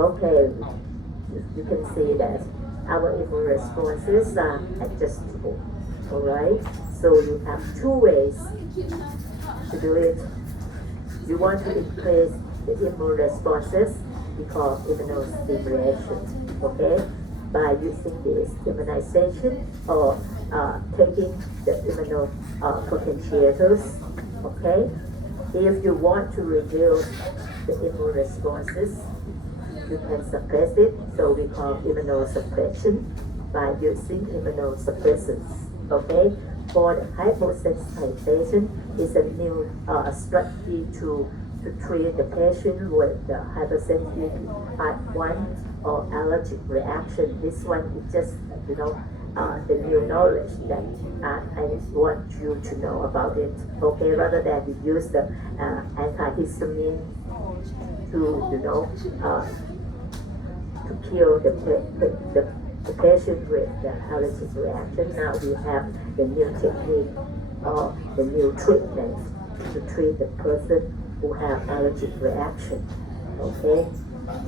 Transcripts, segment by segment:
Okay, you can see that our immune responses are adjustable. Alright, so you have two ways to do it. You want to increase the immune responses, we call immunostimulation, okay, by using this immunization or taking the immunopotentiators, okay. If you want to reduce the immune responses, you can suppress it, so we call immunosuppression by using immunosuppressants, okay. For the hyposensitization, is a new strategy to treat the patient with the hypersensitivity type 1 or allergic reaction. This one is just, the new knowledge that I want you to know about it, okay, rather than we use the antihistamine to kill the patient with the allergic reaction. Now we have the new technique or the new treatment to treat the person who have allergic reaction, okay,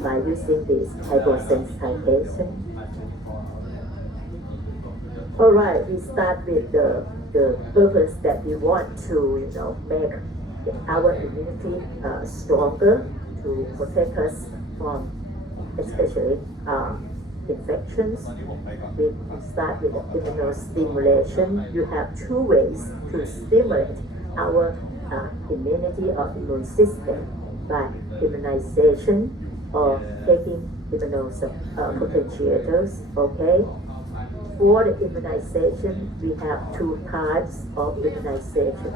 by using this hyposensitization. Alright, we start with the purpose that we want to, make our immunity stronger to protect us from especially infections. We start with immunostimulation. You have two ways to stimulate our immunity or immune system by immunization or taking immunopotentiators, okay? For the immunization, we have two types of immunization.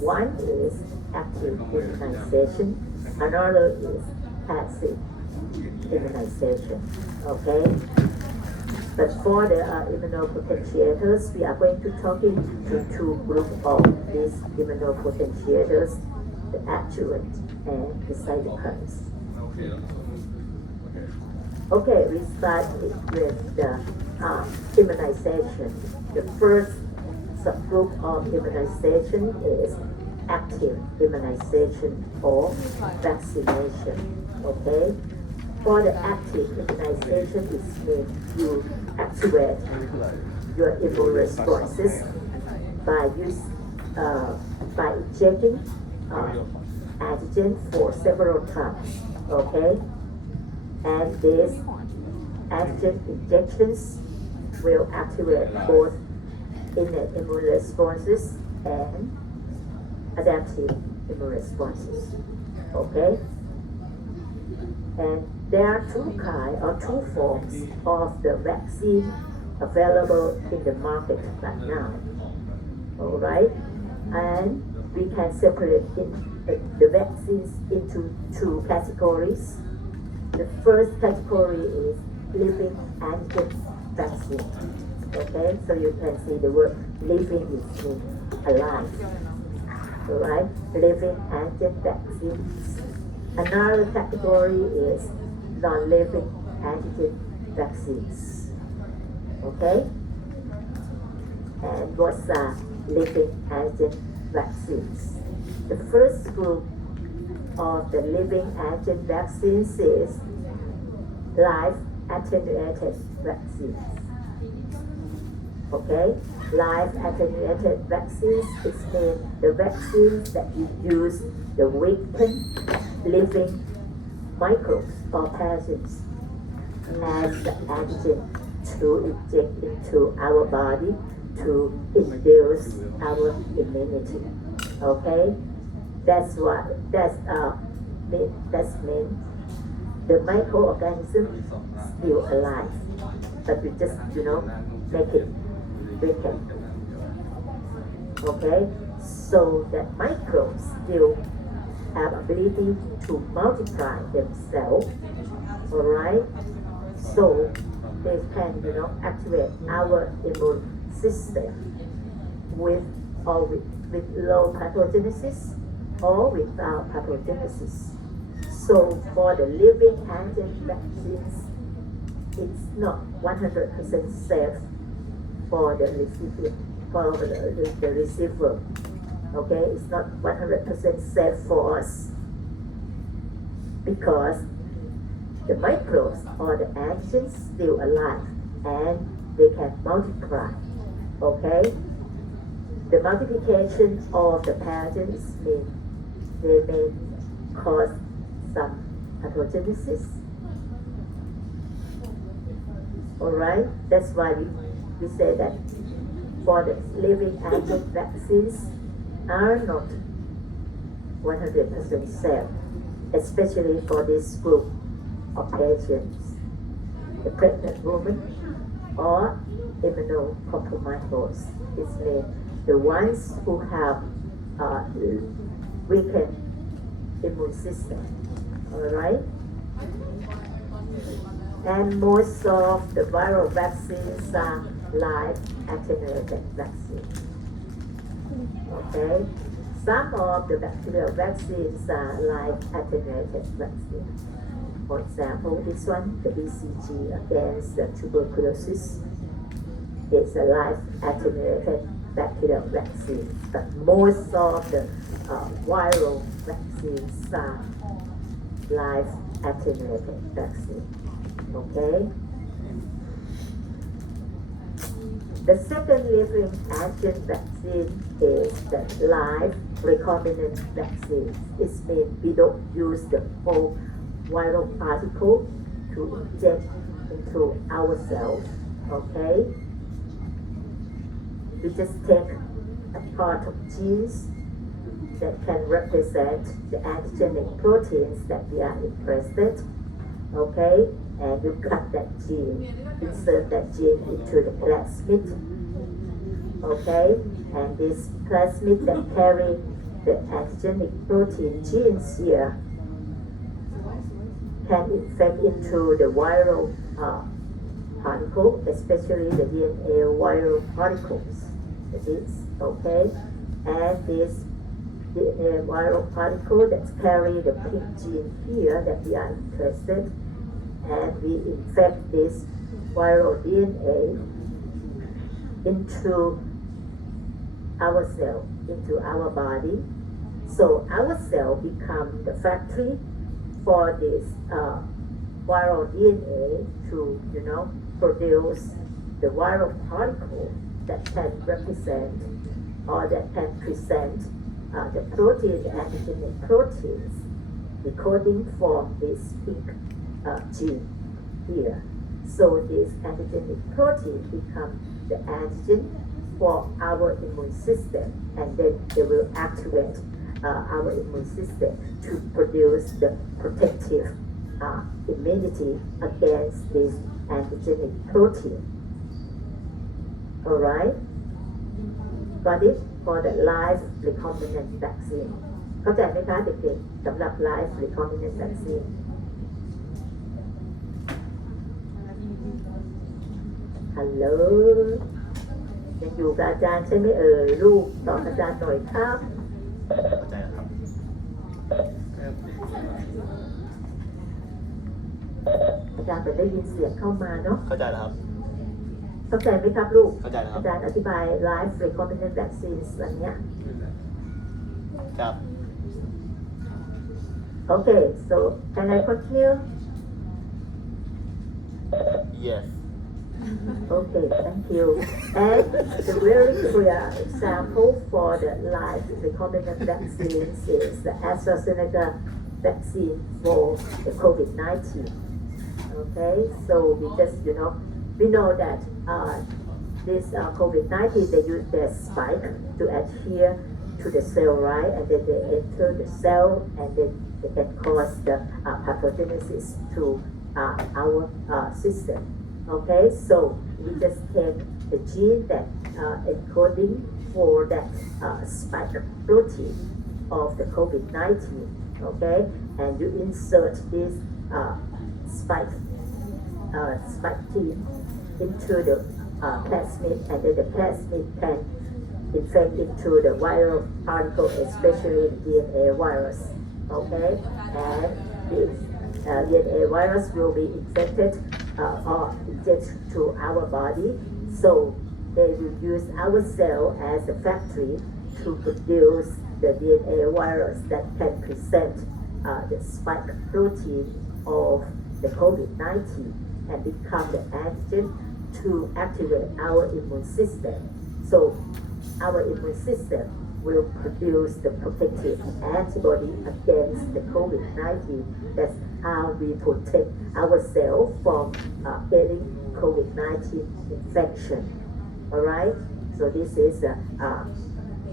One is active immunization, another is passive immunization, okay? But for the immunopotentiators, we are going to talk into two groups of these immunopotentiators, the adjuvant and the cytokines. Okay, we start with the immunization. The first subgroup of immunization is active immunization or vaccination, okay? For the active immunization, it means you activate your immune responses by injecting antigen for several times, okay? And these antigen injections will activate both innate immune responses and adaptive immune responses, okay? And there are two kinds or two forms of the vaccine available in the market right now, all right? And we can separate the vaccines into two categories. The first category is living antigen vaccine, okay? So you can see the word living is alive, all right? Living antigen vaccines. Another category is non-living antigen vaccines, okay? And what's living antigen vaccines? The first group of the living antigen vaccines is live attenuated vaccines, okay? Live attenuated vaccines is the vaccines that you use the weakened living microbes or pathogens as the antigen to inject into our body to induce our immunity, okay? That's mean the microorganism still alive, but we just make it weaken, okay? So that microbes still have ability to multiply themselves, all right? So they can, activate our immune system with low pathogenesis or without pathogenesis. So for the living antigen vaccines, it's not 100% safe for the recipient, for the receiver. Okay, it's not 100% safe for us because the microbes or the antigens still alive and they can multiply. Okay? The multiplication of the pathogens means they may cause some pathogenesis. Alright? That's why we say that for the living antigen vaccines are not 100% safe, especially for this group of patients, the pregnant woman or immunocompromised. It means the ones who have weakened immune system. Alright? And most of the viral vaccines are live attenuated vaccines. Okay? Some of the bacterial vaccines are live attenuated vaccines. For example, this one, the BCG against the tuberculosis, is a live attenuated bacterial vaccine. But most of the viral vaccines are live attenuated vaccine. Okay? The second living antigen vaccine is the live recombinant vaccine. It means we don't use the whole viral particle to inject into our cells. Okay? We just take a part of genes that can represent the antigenic proteins that we are interested. Okay? And you cut that gene, insert that gene into the plasmid, okay? And this plasmid that carry the antigenic protein genes here can infect into the viral particle, especially the DNA viral particles. Okay? And this DNA viral particle that carry the pink gene here that we are interested, and we infect this viral DNA into our cell, into our body. So our cell become the factory for this viral DNA to, produce the viral particle that can represent or that can present the protein, the antigenic proteins, decoding for this pink gene here. So this antigenic protein becomes the antigen for our immune system, and then they will activate our immune system to produce the protective immunity against this antigenic protein. Alright? Got it? For the live recombinant vaccine. เข้าใจไหมคะเด็กๆสำหรับ live recombinant vaccine ฮัลโหลยังอยู่กับอาจารย์ใช่ไหมลูกตอบอาจารย์หน่อยครับเข้าใจแล้วครับ อาจารย์จะได้ยินเสียงเข้ามาเนาะ เข้าใจแล้วครับ เข้าใจไหมครับลูก เข้าใจแล้วครับ อาจารย์อธิบาย live recombinant vaccines อันเนี้ย ครับ Okay, so can I continue? yes Okay, thank you. And the very clear example for the live recombinant vaccines is the AstraZeneca vaccine for the COVID-19. Okay, so we just, we know that this COVID-19, they use their spike to adhere to the cell, right? And then they enter the cell, and then they can cause the pathogenesis to our system. Okay, so we just take the gene that encoding for that spike protein of the COVID-19, okay, and you insert this spike gene into the plasmid, and then the plasmid can infect into the viral particle, especially the DNA virus, okay, and this DNA virus will be infected or injected to our body, so they will use our cell as a factory to produce the DNA virus that can present the spike protein of the COVID-19 and become the antigen to activate our immune system. So our immune system will produce the protective antibody against the COVID-19. That's how we protect ourselves from getting COVID-19 infection. All right? So this is a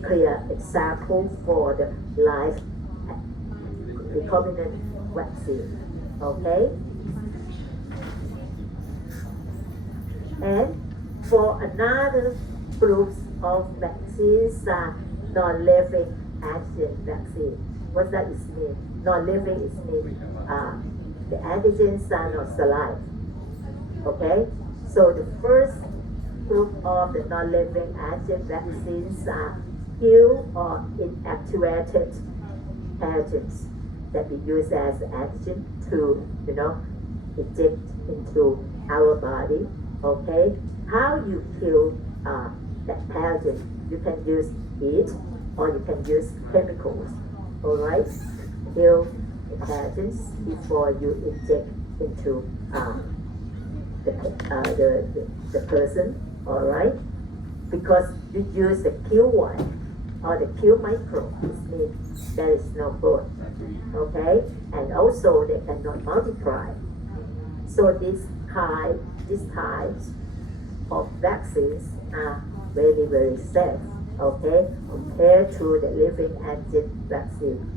clear example for the live recombinant vaccine. Okay? And for another groups of vaccines are non-living antigen vaccine. What does it mean? Non-living is mean the antigens are not alive. Okay? So the first group of the non-living antigen vaccines are killed or inactivated antigens that we use as antigen to, inject into our body. Okay? How you kill the pathogen? You can use heat or you can use chemicals. All right? Kill the pathogens before you inject into the person. All right? Because you use the kill one or the kill micro, it means there is no good. Okay? And also they cannot multiply. So these types of vaccines are very, very safe, okay, compared to the living antigen vaccine.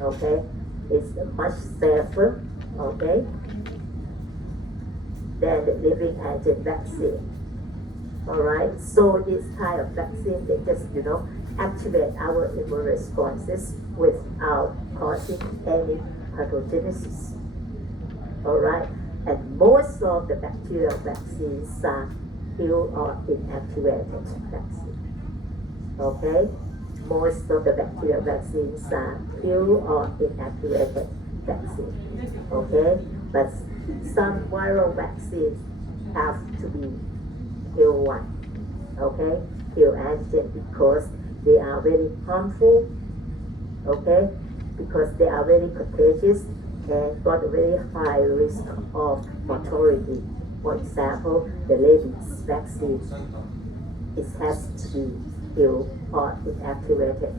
Okay? It's much safer, okay, than the living antigen vaccine. Alright, so this kind of vaccine, they just, activate our immune responses without causing any pathogenesis. Alright, and most of the bacterial vaccines are killed or inactivated vaccines. Okay, most of the bacterial vaccines are killed or inactivated vaccines. Okay, but some viral vaccines have to be kill one. Okay, kill antigen because they are very harmful. Okay, because they are very contagious and got a very high risk of mortality. For example, the rabies vaccine, it has to be killed or inactivated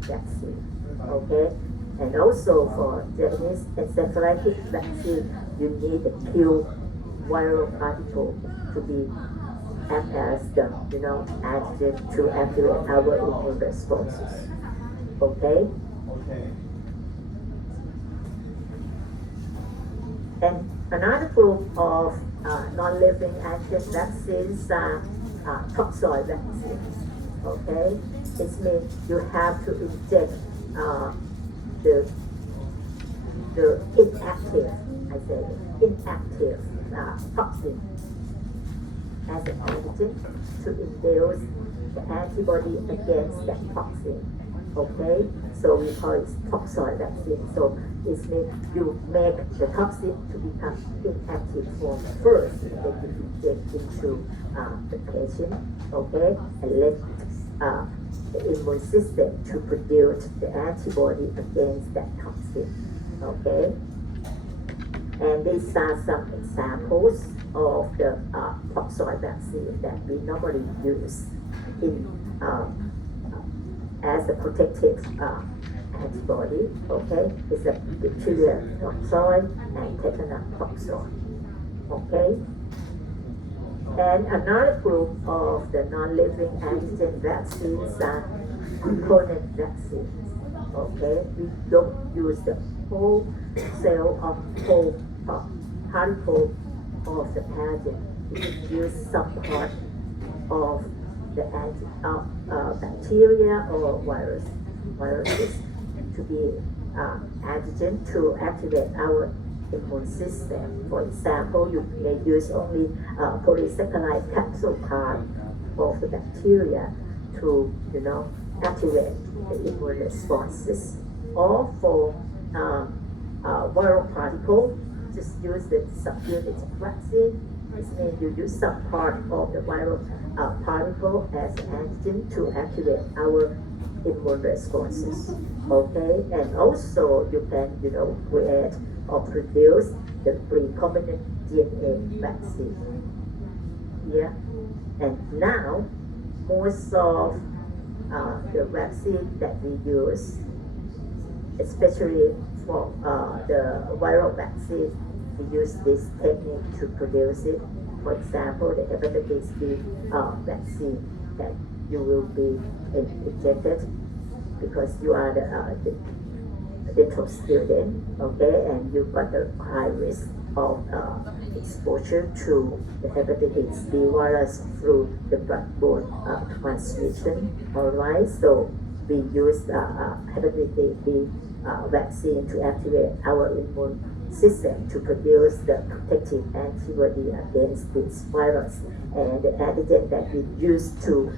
vaccine. Okay, and also for Japanese encephalitis vaccine, you need a kill viral particle to be act as the antigen to activate our immune responses. Okay. And another group of non-living antigen vaccines are toxoid vaccines. Okay, it means you have to inject the inactive toxin as an antigen to induce the antibody against that toxin. Okay, so we call it toxoid vaccine. So it means you make the toxin to become inactive form first, and then you inject into the patient. Okay, and let the immune system to produce the antibody against that toxin. Okay, and these are some examples of the toxoid vaccine that we normally use in as a protective antibody. Okay, it's a bacterial toxoid and tetanus toxoid. Okay, and another group of the non-living antigen vaccines are component vaccines. Okay, we don't use the whole cell of whole particle of the pathogen. We just use some part of the bacteria or viruses to be antigen to activate our immune system. For example, you may use only polysaccharide capsule part of the bacteria to activate the immune responses. Or for viral particle, just use the subunit vaccine. This means you use some part of the viral particle as antigen to activate our immune responses. Okay, and also you can create or produce the recombinant DNA vaccine. Yeah, and now most of the vaccine that we use, especially for the viral vaccine, we use this technique to produce it. For example, the hepatitis B vaccine that you will be injected because you are the dental student, okay, and you got a high risk of exposure to the hepatitis B virus through the blood-borne transmission. All right, so we use hepatitis B vaccine to activate our immune system to produce the protective antibody against this virus, and the antigen that we use to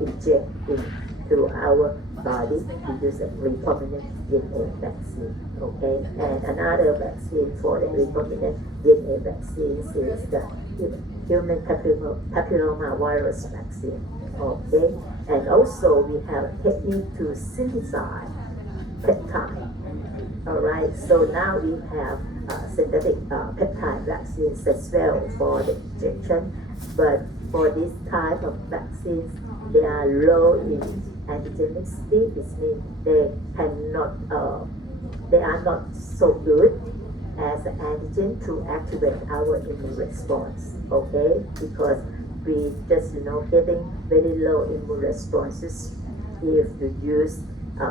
inject into our body, we use a recombinant DNA vaccine, okay? And another vaccine for the recombinant DNA vaccines is the human papilloma virus vaccine, okay? And also we have a technique to synthesize peptide. All right, so now we have synthetic peptide vaccines as well for the injection, but for this type of vaccines, they are low in antigenicity. This means they are not so good as an antigen to activate our immune response, okay? Because we just, getting very low immune responses if you use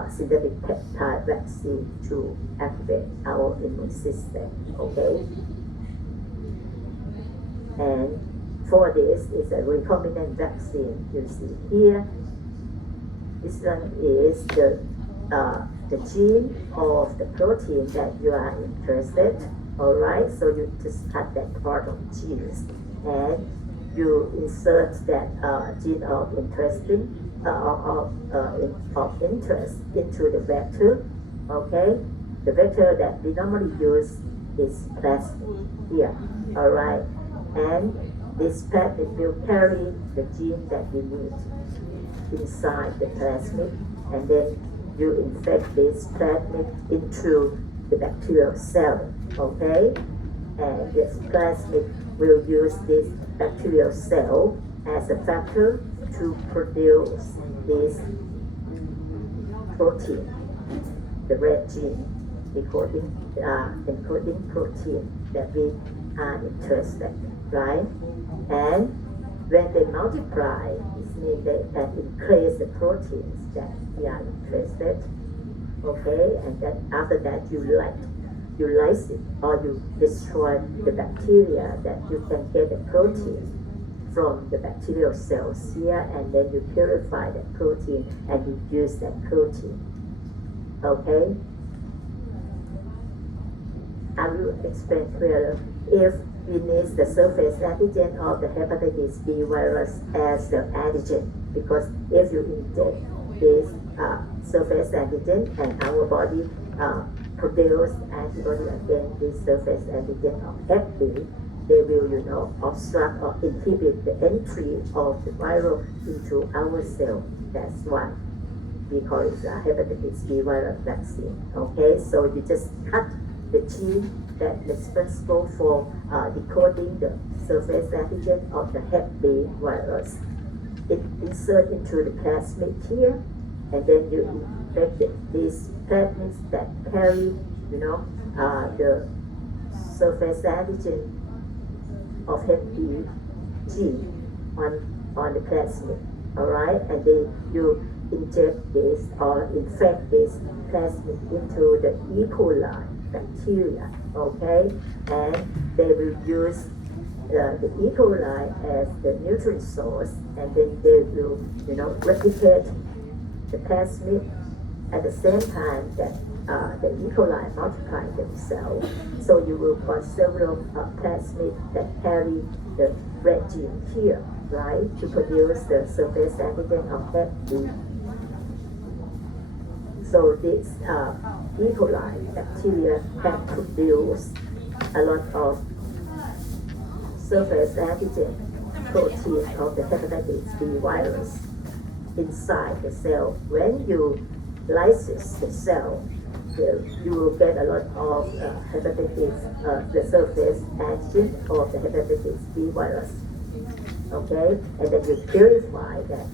synthetic peptide vaccine to activate our immune system, okay? And for this is a recombinant vaccine. You see here, this one is the gene of the protein that you are interested. All right, so you just cut that part of genes and you insert that gene of interest into the vector. Okay, the vector that we normally use is plasmid here. All right, and this plasmid will carry the gene that we need inside the plasmid, and then you infect this plasmid into the bacterial cell. Okay, and this plasmid will use this bacterial cell as a factor to produce this protein, the red gene encoding protein that we are interested, right? And when they multiply, it means they can increase the proteins that we are interested, okay? And then after that, you lyse it, or you destroy the bacteria that you can get the protein from the bacterial cells here, and then you purify that protein and you use that protein. Okay? I will explain further. If we need the surface antigen of the hepatitis B virus as the antigen, because if you inject this surface antigen and our body produce antibody against this surface antigen of Hep B, they will, obstruct or inhibit the entry of the virus into our cell. That's why we call it a hepatitis B virus vaccine. Okay, so you just cut the gene that is responsible for decoding the surface antigen of the Hep B virus. It insert into the plasmid here, and then you infect these plasmids that carry, the surface antigen of Hep B gene on the plasmid. All right, and then you inject this or infect this plasmid into the E. coli bacteria. Okay, and they will use the E. coli as the nutrient source, and then they will, replicate the plasmid at the same time that the E. coli multiply themselves. So you will got several plasmids that carry the red gene here, right, to produce the surface antigen of Hep B. So this E. coli bacteria can produce a lot of surface antigen protein of the hepatitis B virus inside the cell. When you lysis the cell, you will get a lot of hepatitis, the surface antigen of the hepatitis B virus. Okay, and then you purify that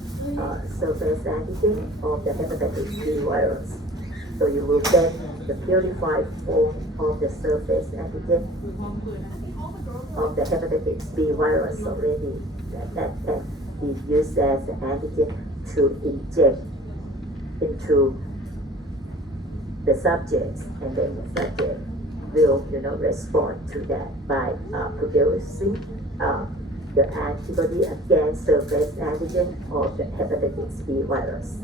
surface antigen of the hepatitis B virus. So you will get the purified form of the surface antigen of the hepatitis B virus already. That can be used as an antigen to inject into the subject, and then the subject will, respond to that by producing the antibody against surface antigen of the hepatitis B virus.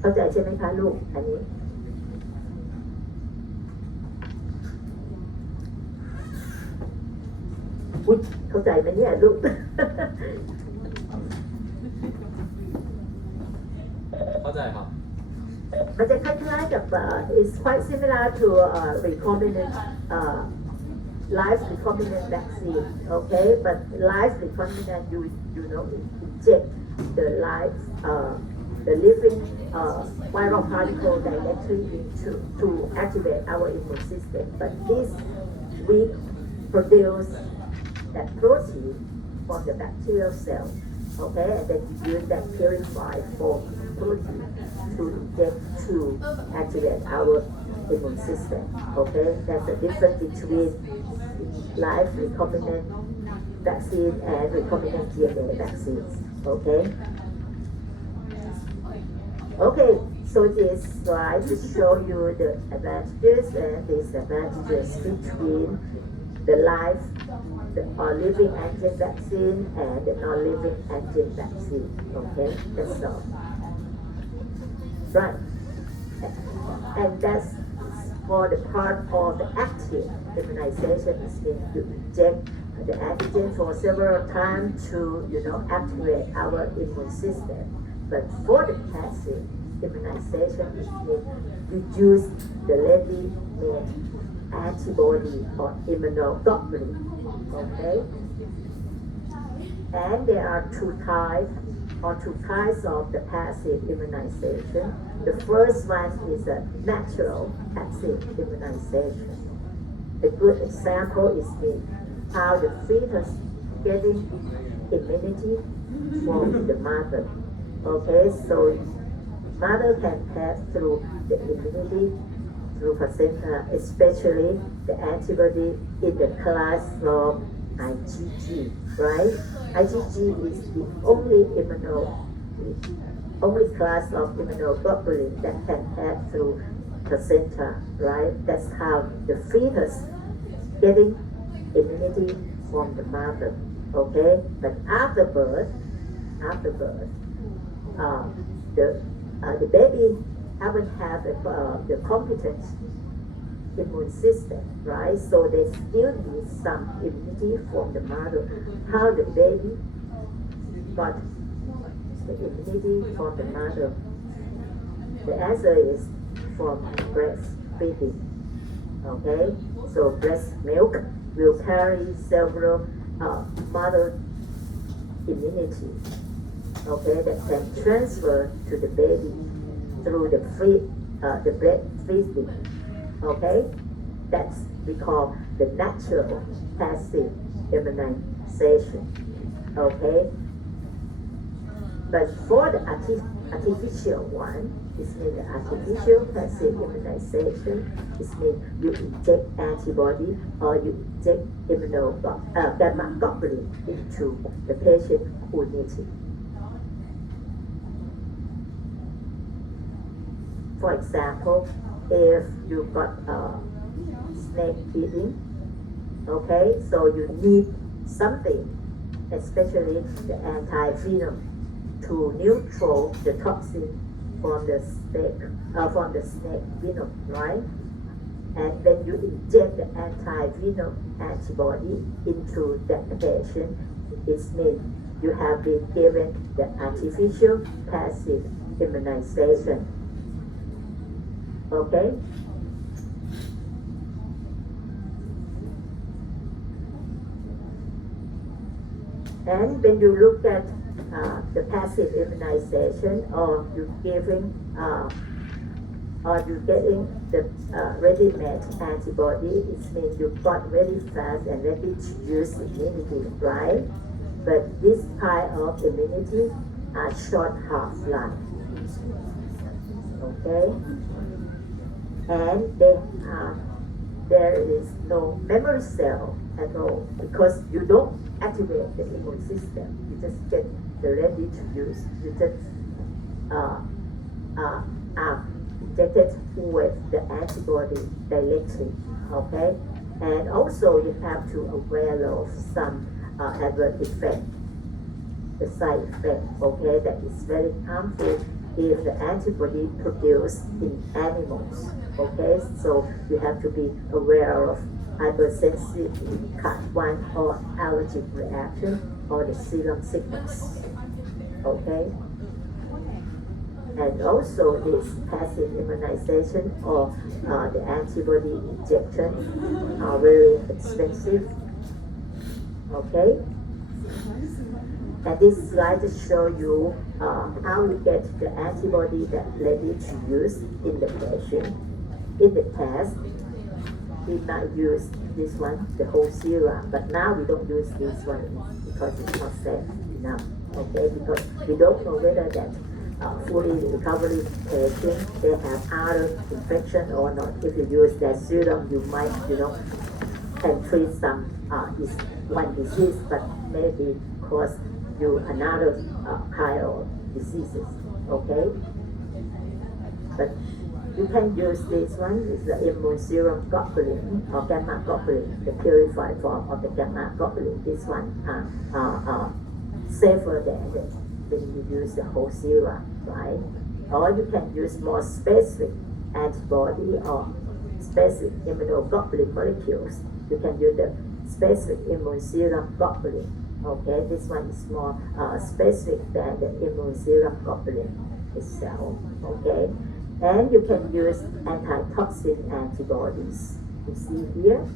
เข้าใจใช่ไหมคะลูกอันนี้อุ๊ยเข้าใจไหมเนี่ยลูก เข้าใจครับ มันจะคล้ายๆกับ it's quite similar to recombinant live recombinant vaccine, okay? But live recombinant, you know, inject the live the living viral particle directly into to activate our immune system. But this we produce that protein from the bacterial cell, okay? And then you use that purified form protein to inject to activate our immune system, okay? That's the difference between live recombinant vaccine and recombinant DNA vaccines, okay? Okay, so this slide to show you the advantages and disadvantages between the live or living antigen vaccine and the non-living antigen vaccine, okay? That's all. Right. And that's for the part of the active immunization, is when you inject the antigen for several times to, activate our immune system. But for the passive immunization, is when you use the ready-made antibody or immunoglobulin, okay? And there are two types of the passive immunization. The first one is a natural passive immunization. A good example is how the fetus getting immunity from the mother. Okay, so mother can pass through the immunity through placenta, especially the antibody in the class of IgG, right? IgG is the only class of immunoglobulin that can pass through placenta, right? That's how the fetus getting immunity from the mother, okay? But after birth, the baby haven't have the competent immune system, right? So they still need some immunity from the mother. How the baby got the immunity from the mother? The answer is from breastfeeding. Okay, so breast milk will carry several mother immunity. Okay, that can transfer to the baby through the breastfeeding. Okay, that's we call the natural passive immunization. Okay, but for the artificial one, it means the artificial passive immunization. It means you inject antibody or you inject gamma globulin into the patient who needs it. For example, if you got snake eating, okay, so you need something, especially the anti-venom, to neutral the toxin from the snake venom, right? And then you inject the anti-venom antibody into that patient. It means you have been given the artificial passive immunization. Okay? And when you look at the passive immunization or you giving or you getting the ready-made antibody, it means you got very fast and ready to use immunity, right? But this kind of immunity are short half-life, okay? And there is no memory cell at all because you don't activate the immune system. You just get the ready to use. You just are injected with the antibody directly, okay? And also you have to aware of some adverse effect, the side effect, okay, that is very harmful if the antibody produced in animals, okay? So you have to be aware of hypersensitivity, CAT1 or allergic reaction or the serum sickness, okay? And also this passive immunization or the antibody injection are very expensive, okay? And this slide show you how we get the antibody that ready to use in the patient. In the past, we might use this one, the whole serum, but now we don't use this one because it's not safe enough, okay? Because we don't know whether that fully recovery patient, they have other infection or not. If you use that serum, you might, can treat some one disease, but maybe cause you another kind of diseases, okay? But you can use this one, it's the immune serum globulin or gamma globulin, the purified form of the gamma globulin. This one safer than when you use the whole serum, right? Or you can use more specific antibody or specific immunoglobulin molecules. You can use the specific immune serum globulin. Okay, this one is more specific than the immune serum globulin itself. Okay, and you can use antitoxin antibodies. You see here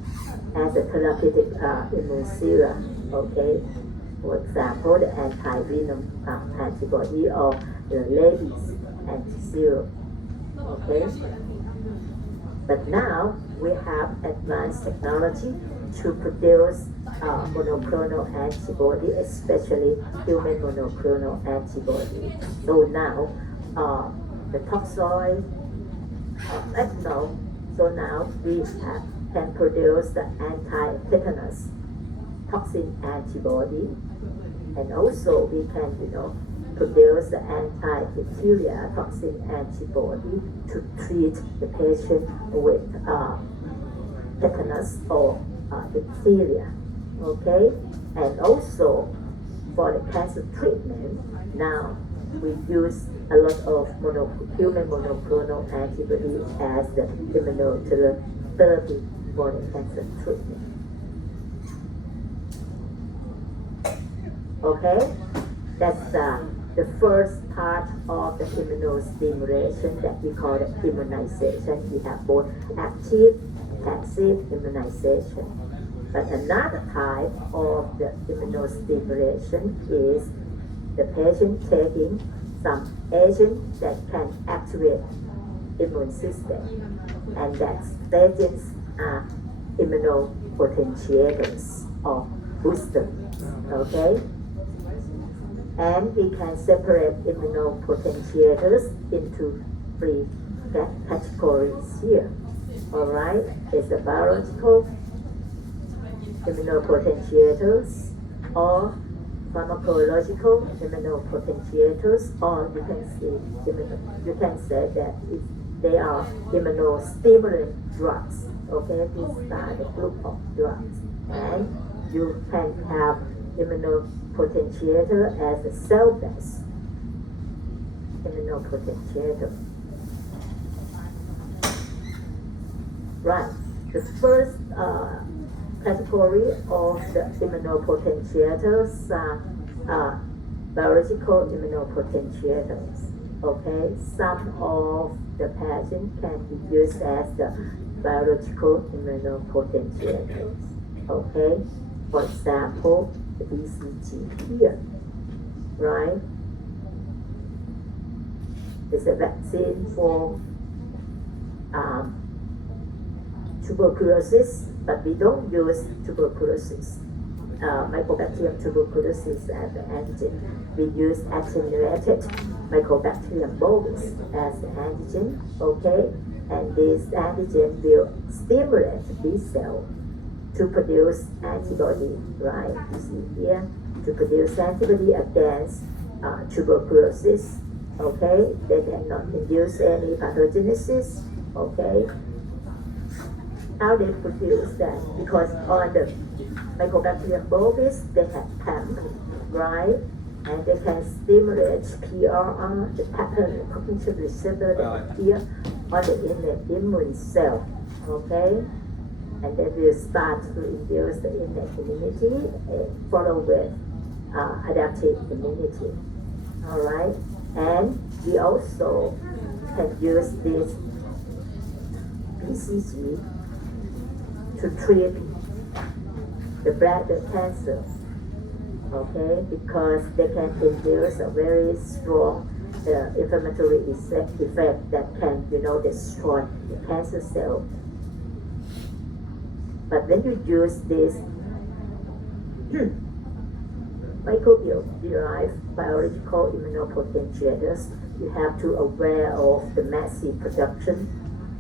as a therapeutic immune serum. Okay. For example, the anti-venom antibody or the rabies anti-serum, okay? But now we have advanced technology to produce monoclonal antibody, especially human monoclonal antibody. So now the toxoid, ethanol, so now we can produce the anti-tetanus toxin antibody, and also we can, produce the anti-diphtheria toxin antibody to treat the patient with tetanus or diphtheria, okay? And also for the cancer treatment, now we use a lot of human monoclonal antibody as the immunotherapy for the cancer treatment. Okay, that's the first part of the immunostimulation that we call the immunization. We have both active and passive immunization. But another type of the immunostimulation is the patient taking some agent that can activate immune system, and that agents are immunopotentiators or boosters. Okay. And we can separate immunopotentiators into three categories here. Alright, it's the biological immunopotentiators or pharmacological immunopotentiators, or you can say that they are immunostimulant drugs. Okay, these are the group of drugs. And you can have immunopotentiator as a cell-based immunopotentiator. Right. The first category of the immunopotentiators are biological immunopotentiators. Okay, some of the patient can be used as the biological immunopotentiators. Okay, for example, the BCG here, right? It's a vaccine for tuberculosis, but we don't use tuberculosis, Mycobacterium tuberculosis as the antigen. We use attenuated Mycobacterium bovis as the antigen, okay? And this antigen will stimulate B cell to produce antibody, right? You see here, to produce antibody against tuberculosis, okay? They cannot induce any pathogenesis, okay? How they produce that? Because on the Mycobacterium bovis, they have PAMP, right? And they can stimulate PRR, the pattern recognition receptor that appear on the innate immune cell, okay? And then will start to induce the innate immunity, followed with adaptive immunity, all right? And we also can use this BCG to treat the bladder cancer, okay, because they can induce a very strong inflammatory effect that can, destroy the cancer cell. But when you use this microbial-derived biological immunopotentiators, you have to aware of the massive production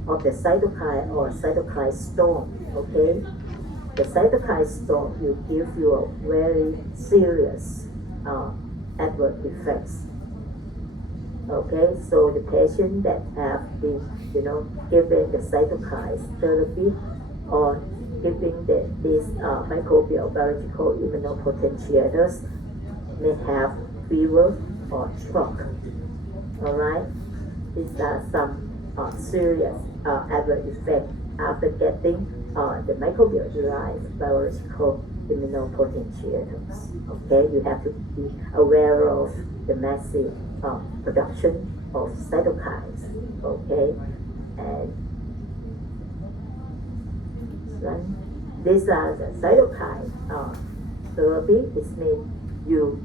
of the cytokine or cytokine storm, okay? The cytokine storm will give you a very serious adverse effects. Okay, so the patient that have been, given the cytokine therapy or giving these microbial biological immunopotentiators may have fever or shock. All right, these are some serious adverse effects after getting the microbial-derived biological immunopotentiators. Okay, you have to be aware of the massive production of cytokines. Okay, and these are the cytokine therapy. It means you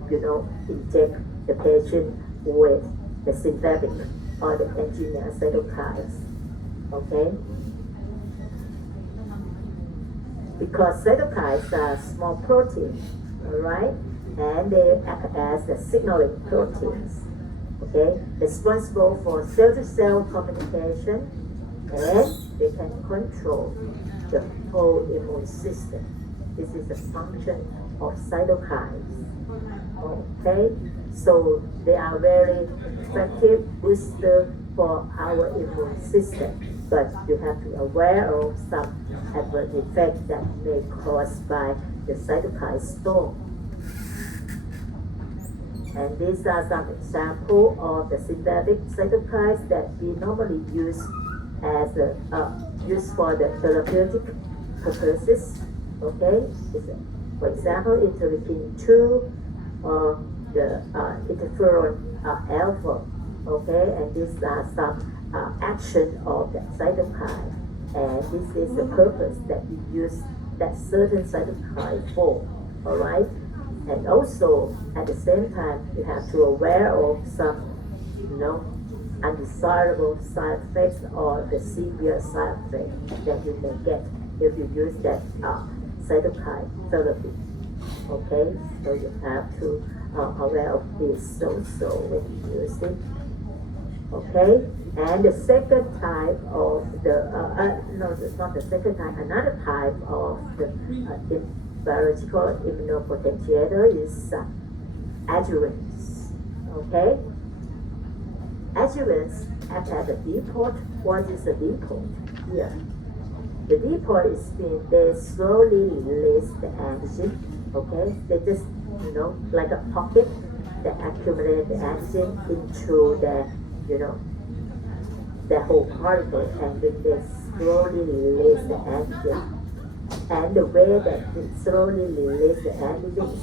inject the patient with the synthetic or the engineered cytokines. Okay. Because cytokines are small proteins, alright, and they act as the signaling proteins, okay, responsible for cell-to-cell communication, and they can control the whole immune system. This is the function of cytokines, okay, so they are very effective booster for our immune system, but you have to be aware of some adverse effects that may be caused by the cytokine storm. And these are some examples of the synthetic cytokines that we normally use as used for the therapeutic purposes. Okay, for example, interleukin-2 or the interferon alpha. Okay, and these are some action of the cytokine, and this is the purpose that we use that certain cytokine for. All right, and also at the same time you have to aware of some, undesirable side effects or the severe side effects that you may get if you use that cytokine therapy. Okay, so you have to aware of this also when you use it. Okay, and the second type of it's not the second type, another type of the biological immunopotentiator is adjuvants. Okay, adjuvants act as a depot. What is a depot? Here, the depot is being they slowly release the antigen. Okay, they just like a pocket that accumulate the antigen into the whole particle, and then they slowly release the antigen. And the way that they slowly release the antigen is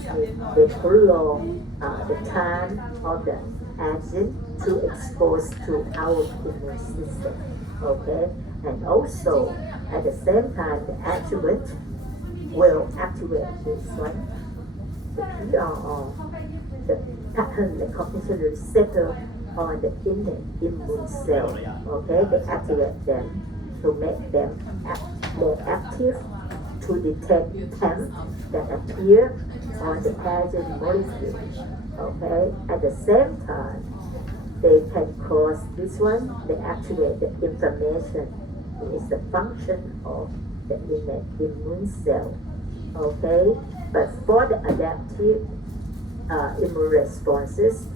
they prolong the time of the antigen to expose to our immune system. Okay, and also at the same time the adjuvant will activate this one, the PRR, the pattern recognition receptor on the innate immune cell. Okay, they activate them to make them more active to detect PAM that appear on the pathogen molecule. Okay, at the same time, they can cause this one, they activate the inflammation. It is the function of the innate immune cell. Okay, but for the adaptive immune responses,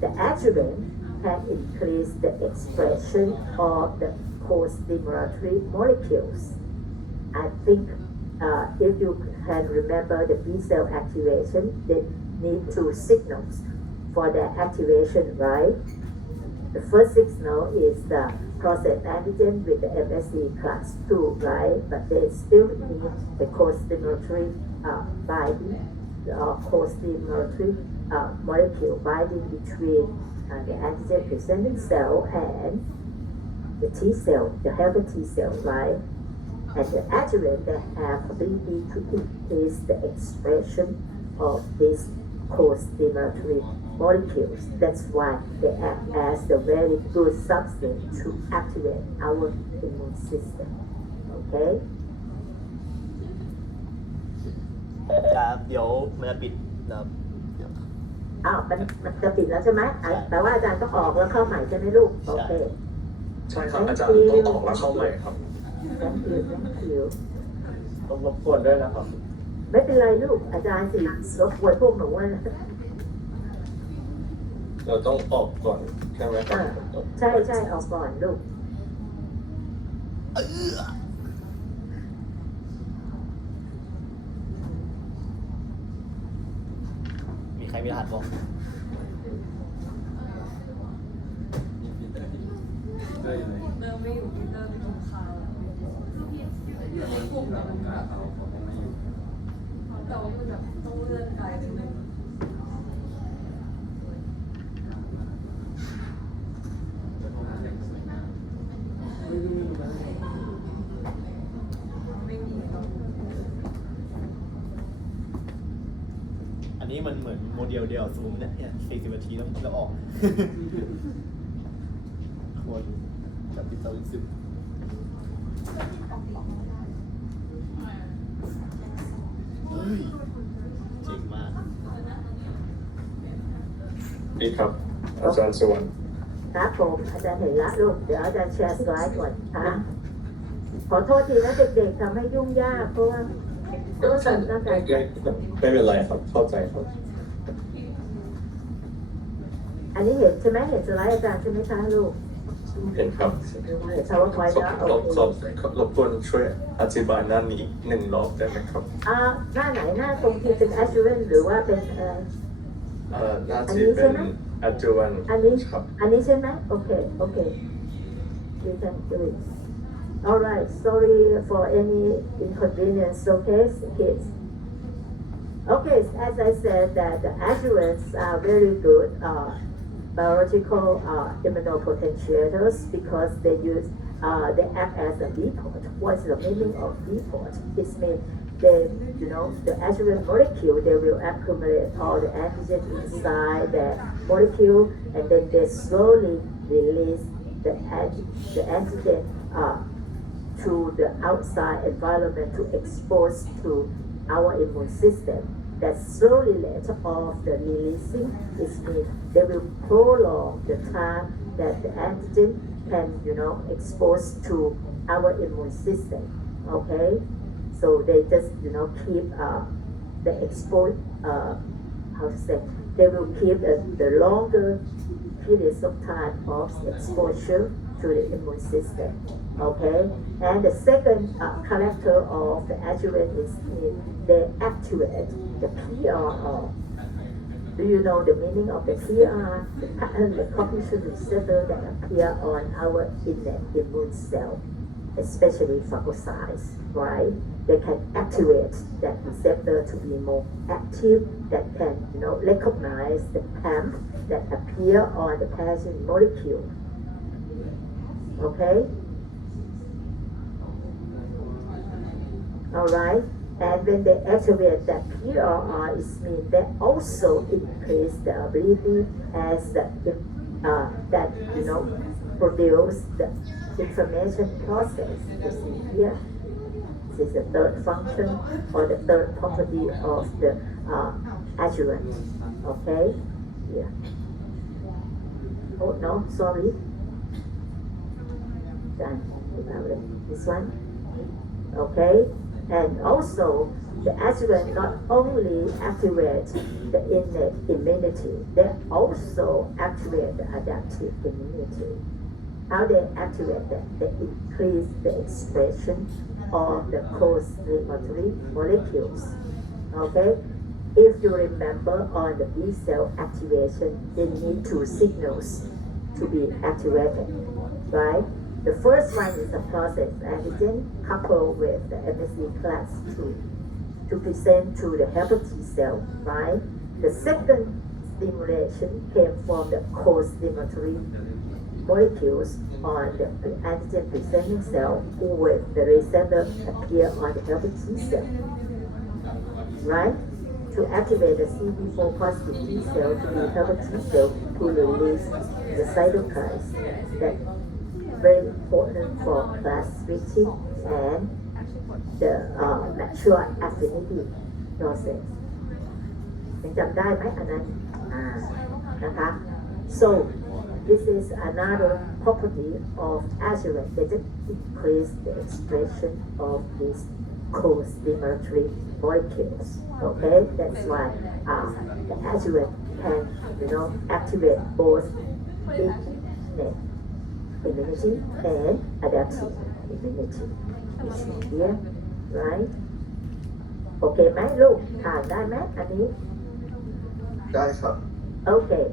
the adjuvant can increase the expression of the co-stimulatory molecules. I think if you can remember the B cell activation, they need two signals for their activation, right? The first signal is the prostate antigen with the MSC class 2, right? But they still need the co-stimulatory binding, co-stimulatory molecule binding between the antigen presenting cell and the T cell, the helper T cell, right? And the adjuvant that have ability to increase the expression of these co-stimulatory molecules. That's why they act as the very good substance to activate our immune system. Okay? ครับเดี๋ยวมันจะปิดนะครับเดี๋ยว อ้าวมันจะปิดแล้วใช่ไหมแต่ว่าอาจารย์ต้องออกแล้วเข้าใหม่ใช่ไหมลูก โอเค ใช่ครับอาจารย์ต้องออกแล้วเข้าใหม่ครับ Thank you ต้องรบกวนด้วยนะครับ ไม่เป็นไรลูก อาจารย์สิรบกวนพวกหนูนะ เราต้องออกก่อนใช่ไหมครับ ใช่ใช่ออกก่อนลูก มีใครมีรหัสบอก เดินอยู่ไหน เดินไม่อยู่เดินไปตรงคาวอยู่ในกลุ่มแล้วมันแต่ว่ามันแบบต้องเลื่อนไกลนิดนึงไม่มีครับ อันนี้มันเหมือนโมเดลเดียวซูมเนี่ย40 นาทีแล้วออกควรจับปิดเตาอีก10เฮ้ยเจ๋งมาก ดีครับ อาจารย์สวรรค์ ครับผมอาจารย์เห็นละลูก เดี๋ยวอาจารย์แชร์สไลด์ก่อนค่ะขอโทษทีนะเด็กๆทำให้ยุ่งยากเพราะว่าตัวสันนะคะ ไม่เป็นไรครับเข้าใจครับ อันนี้เห็นใช่ไหมเห็นสไลด์อาจารย์ใช่ไหมคะลูก เห็นครับ เห็น PowerPoint แล้วโอเค รบกวนช่วยอธิบายหน้านี้อีกหนึ่งรอบได้ไหมครับ หน้าไหนหน้าตรงที่เป็น adjuvant หรือว่าเป็นหน้าที่เป็นอาจารย์ อันนี้ ครับ อันนี้ใช่ไหมโอเคโอเค you can do it alright sorry for any inconvenience okay kids okay as I said that the adjuvants are very good biological immunopotentiators because they act as a depot. What's the meaning of depot? It means the adjuvant molecule, they will accumulate all the antigen inside the molecule, and then they slowly release the antigen to the outside environment to expose to our immune system. That slowly later of the releasing is means they will prolong the time that the antigen can, expose to our immune system. Okay, so they just, keep the they will keep the longer periods of time of exposure to the immune system. Okay, and the second character of the adjuvant is they activate the PRR. Do you know the meaning of the PR? The pattern recognition receptor that appear on our innate immune cell, especially phagocytes, right? They can activate that receptor to be more active, that can, recognize the PAM that appear on the pathogen molecule. Okay? Alright, And when they activate that PRR, it means they also increase the ability as the that produce the information process. You see here, this is the third function or the third property of the adjuvant. Okay, yeah. Oh no, sorry. Done. This one. Okay, and also the adjuvant not only activate the innate immunity, they also activate the adaptive immunity. How they activate that? They increase the expression of the co-stimulatory molecules. Okay, if you remember on the B cell activation, they need two signals to be activated, right? The first one is the process antigen coupled with the MSC class 2 to present to the helper T cell, right? The second stimulation came from the co-stimulatory molecules on the antigen presenting cell with the receptor appear on the helper T cell, right? To activate the CD4 positive T cell to be helper T cell to release the cytokines that very important for class switching and the mature affinity process ยังจำได้ไหมอันนั้นนะคะ so this is another property of adjuvant they just increase the expression of these co-stimulatory molecules okay that's why the adjuvant can activate both innate immunity and adaptive immunity. You see here, right? โอเคไหมลูกผ่านได้ไหมอันนี้ ได้ครับ Okay.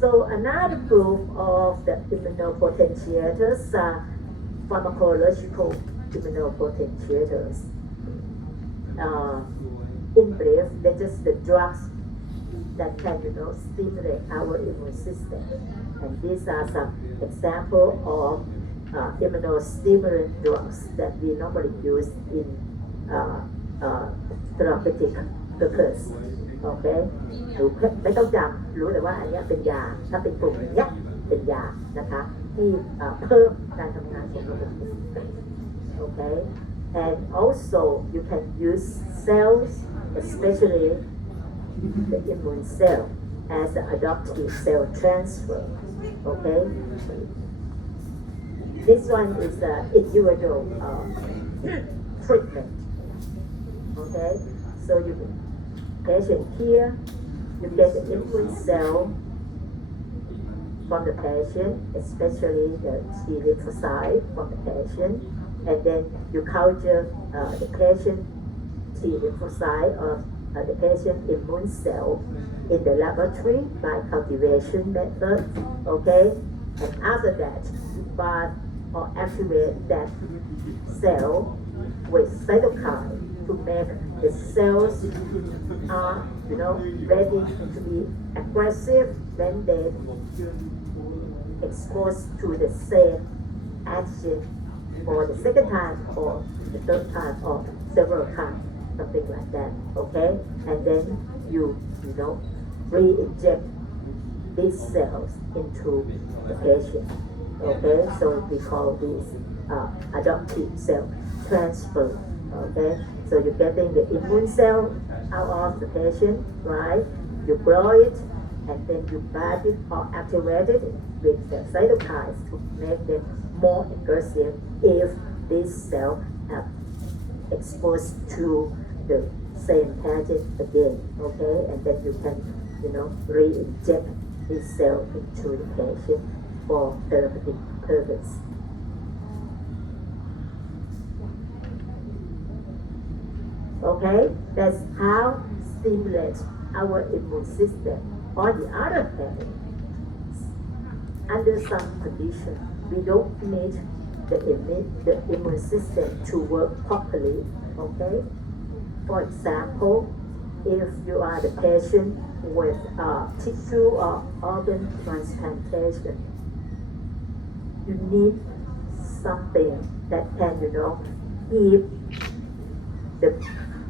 So another group of the immunopotentiators are pharmacological immunopotentiators. In brief, they're just the drugs that can, stimulate our immune system. And these are some examples of immunostimulant drugs that we normally use in therapeutic purpose. Okay? หนูไม่ต้องจำรู้แต่ว่าอันนี้เป็นยาถ้าเป็นกลุ่มอย่างนี้เป็นยานะคะที่เพิ่มการทำงานของระบบภูมิคุ้มกัน Okay? And also you can use cells, especially the immune cell, as an adaptive cell transfer. Okay? This one is an individual treatment. Okay? So you patient here, you get the immune cell from the patient, especially the T lymphocyte from the patient, and then you culture the patient T lymphocyte of the patient immune cell in the laboratory by cultivation method, okay? And after that, you bath or activate that cell with cytokine to make the cells are, ready to be aggressive when they exposed to the same antigen for the second time or the third time or several times, something like that, okay? And then you re-inject these cells into the patient, okay? So we call this adaptive cell transfer, okay? So you're getting the immune cell out of the patient, right? You grow it and then you bath it or activate it with the cytokines to make them more aggressive if these cells are exposed to the same pathogen again, okay? And then you can, re-inject this cell into the patient for therapeutic purpose. Okay, that's how stimulate our immune system. On the other hand, under some conditions, we don't need the immune system to work properly, okay? For example, if you are the patient with tissue or organ transplantation, you need something that can, keep the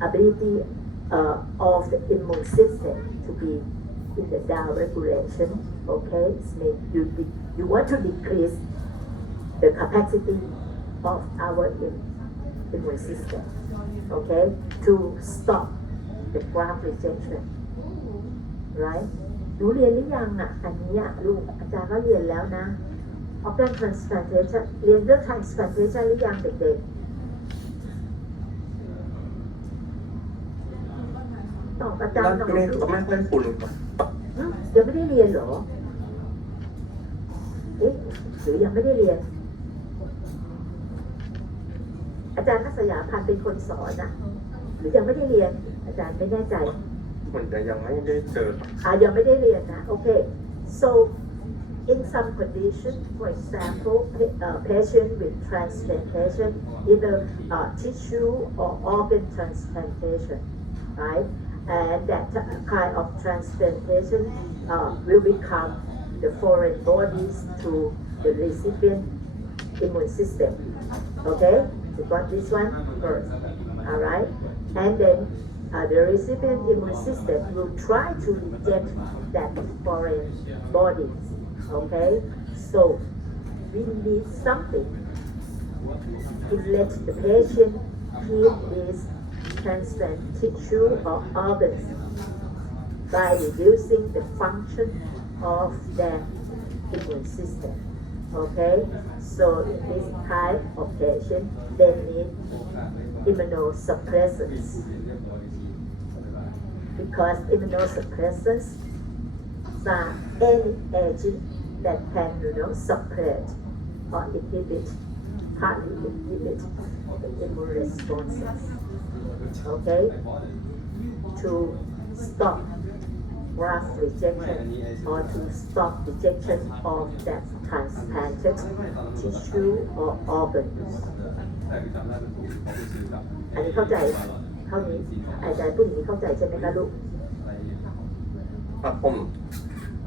ability of the immune system to be in the down regulation. Okay, it means you want to decrease the capacity of our immune system. Okay, to stop the graft rejection. Right? หนูเรียนหรือยังอ่ะอันนี้ลูกอาจารย์ก็เรียนแล้วนะ organ transplantation เรียนเรื่อง transplantation หรือยังเด็กๆตอบอาจาร ด้าน ย์หน่อย นี้ ลู ก็ ก ไม่ค่อยคุ้นครับ เดี๋ยวไม่ได้เรียนเหรอเอ๊ะหรือยังไม่ได้เรียน อาจารย์นักษยาพันธ์เป็นคนสอนนะหรือยังไม่ได้เรียน อาจารย์ไม่แน่ใจ เหมือนจะยังไม่ได้เจอครับ ยังไม่ได้เรียนนะโอเค so in some condition for example patient with transplantation either tissue or organ transplantation right and that kind of transplantation will become the foreign bodies to the recipient immune system okay you got this one first all right and then the recipient immune system will try to reject that foreign bodies. Okay, so we need something to let the patient keep this transplant tissue or organs by reducing the function of their immune system. Okay, so in this type of patient, they need immunosuppressants. Because immunosuppressants are any agent that can, suppress or inhibit, partly inhibit the immune responses. Okay? To stop graft rejection or to stop rejection of that transplanted tissue or organs. อันนี้เข้าใจเท่านี้อาจารย์ผู้หญิงเข้าใจใช่ไหมคะลูก ครับผม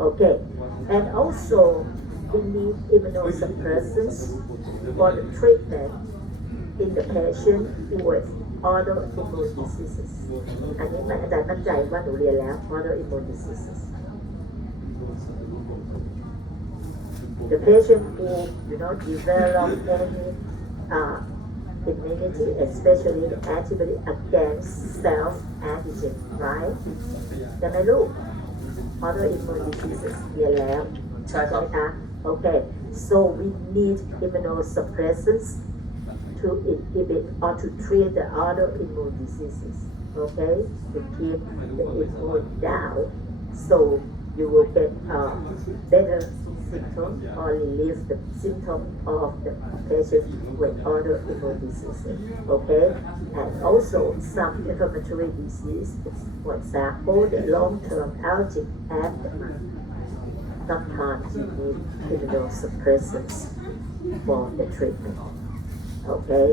Okay, and also we need immunosuppressants for the treatment in the patient with autoimmune diseases. อันนี้อาจารย์มั่นใจว่าหนูเรียนแล้ว autoimmune diseases. The patient who develop any immunity, especially antibody against self-antigen, right? ใช่ไหมลูก autoimmune diseases เรียนแล้ว ใช่ครับ ไหมคะ Okay, so we need immunosuppressants to inhibit or to treat the autoimmune diseases. Okay, to keep the immune down, so you will get better symptoms or relieve the symptoms of the patient with autoimmune diseases. Okay, and also some inflammatory disease, for example, the long-term allergic asthma. Sometimes you need immunosuppressants for the treatment. Okay,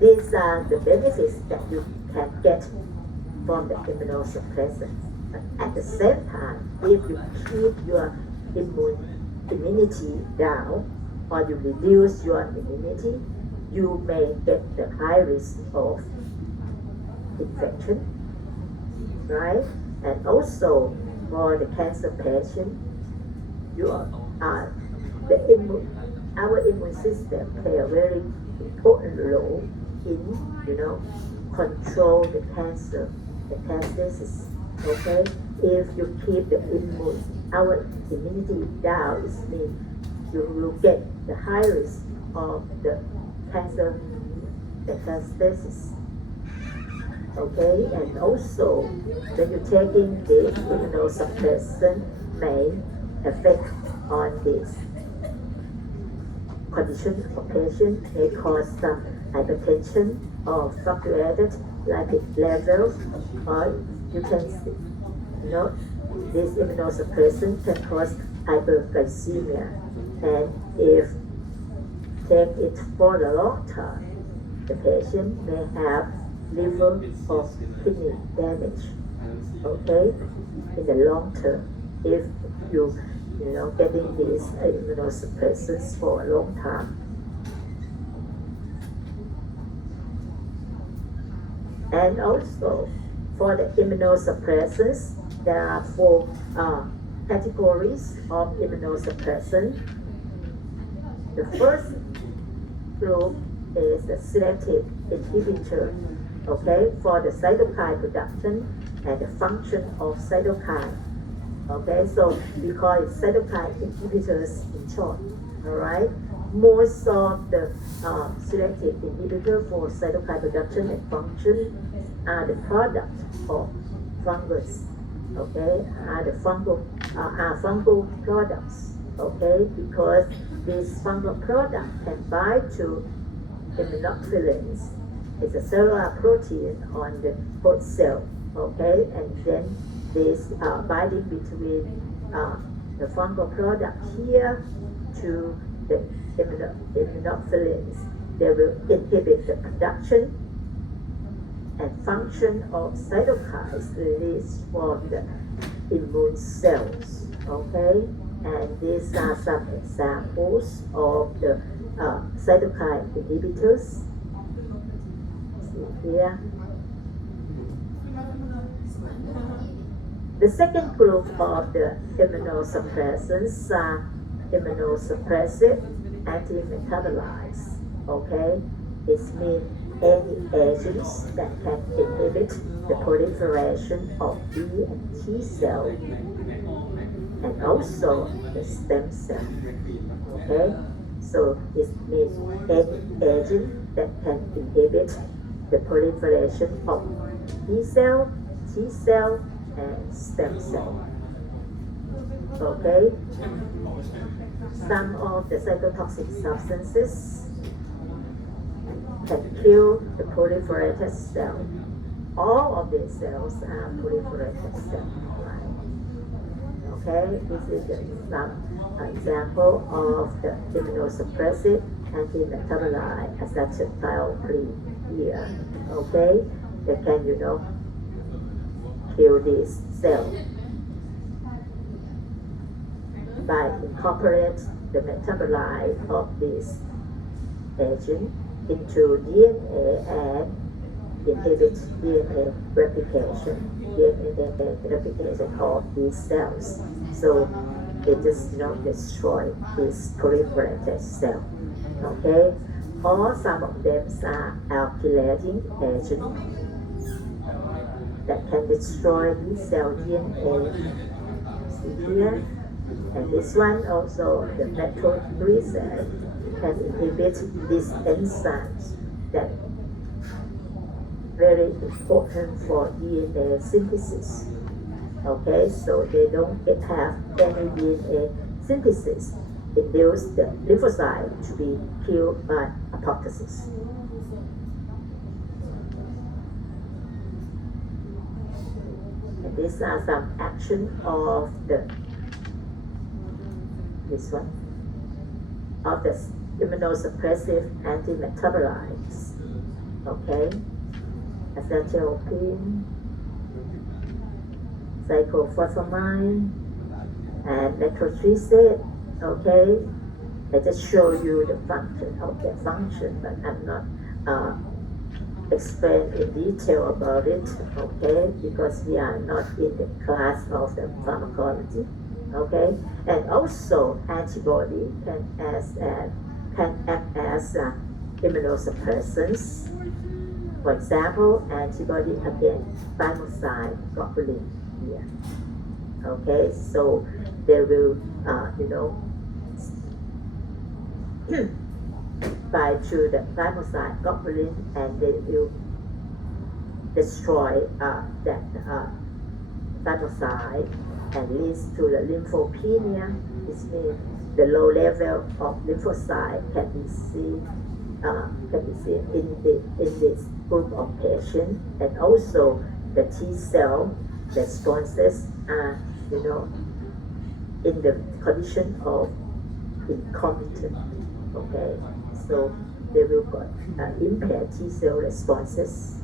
these are the benefits that you can get from the immunosuppressants. But at the same time, if you keep your immunity down or you reduce your immunity, you may get the high risk of infection, right? And also for the cancer patient, our immune system play a very important role in, control the cancer, the metastasis. Okay, if you keep our immunity down, it means you will get the high risk of the cancer metastasis. Okay, and also when you're taking this immunosuppressant may affect on this condition of patient, may cause some hypertension or fluctuated lipid levels, or you can see, this immunosuppressant can cause hyperglycemia, and if take it for the long term, the patient may have liver or kidney damage. Okay, in the long term, if you getting these immunosuppressants for a long time. And also, for the immunosuppressants, there are four categories of immunosuppressant. The first group is the selective inhibitor, okay, for the cytokine production and the function of cytokine. Okay, so we call it cytokine inhibitors in short. All right, most of the selective inhibitor for cytokine production and function are the product of fungus. Okay, are fungal products. Okay, because this fungal product can bind to immunophilins. It's a cellular protein on the host cell. Okay, and then this binding between the fungal product here to the immunophilins. They will inhibit the production and function of cytokines released from the immune cells. Okay, and these are some examples of the cytokine inhibitors. See here. The second group of the immunosuppressants are immunosuppressive antimetabolites. Okay, it means any agents that can inhibit the proliferation of B and T cell and also the stem cell. Okay, so it means any agent that can inhibit the proliferation of B cell, T cell, and stem cell. Okay, some of the cytotoxic substances can kill the proliferated cell. All of these cells are proliferated cells. Right? Okay, this is some example of the immunosuppressive antimetabolite acetylcholine here. Okay, they can kill this cell by incorporate the metabolite of this agent into DNA and inhibit DNA replication of these cells. So it does not destroy this proliferated cell. Okay, or some of them are alkylating agents that can destroy B cell DNA. See here, and this one also, the nitroglycerin, can inhibit these enzymes that very important for DNA synthesis. Okay, so they don't have any DNA synthesis, induce the lymphocyte to be killed by apoptosis. And these are some action of the immunosuppressive antimetabolites. Okay, acetylcholine, cyclophosphamide, and methotrexate. Okay, I just show you the function of their function, but I'm not explain in detail about it. Okay, because we are not in the class of the pharmacology. Okay, and also antibody can act as immunosuppressants. For example, antibody against thymocyte globulin here. Okay, so they will, bind to the thymocyte globulin and they will destroy that thymocyte and leads to the lymphopenia. This means the low level of lymphocyte can be seen in this group of patients, and also the T cell responses are in the condition of incompetent. Okay, so they will impair T cell responses.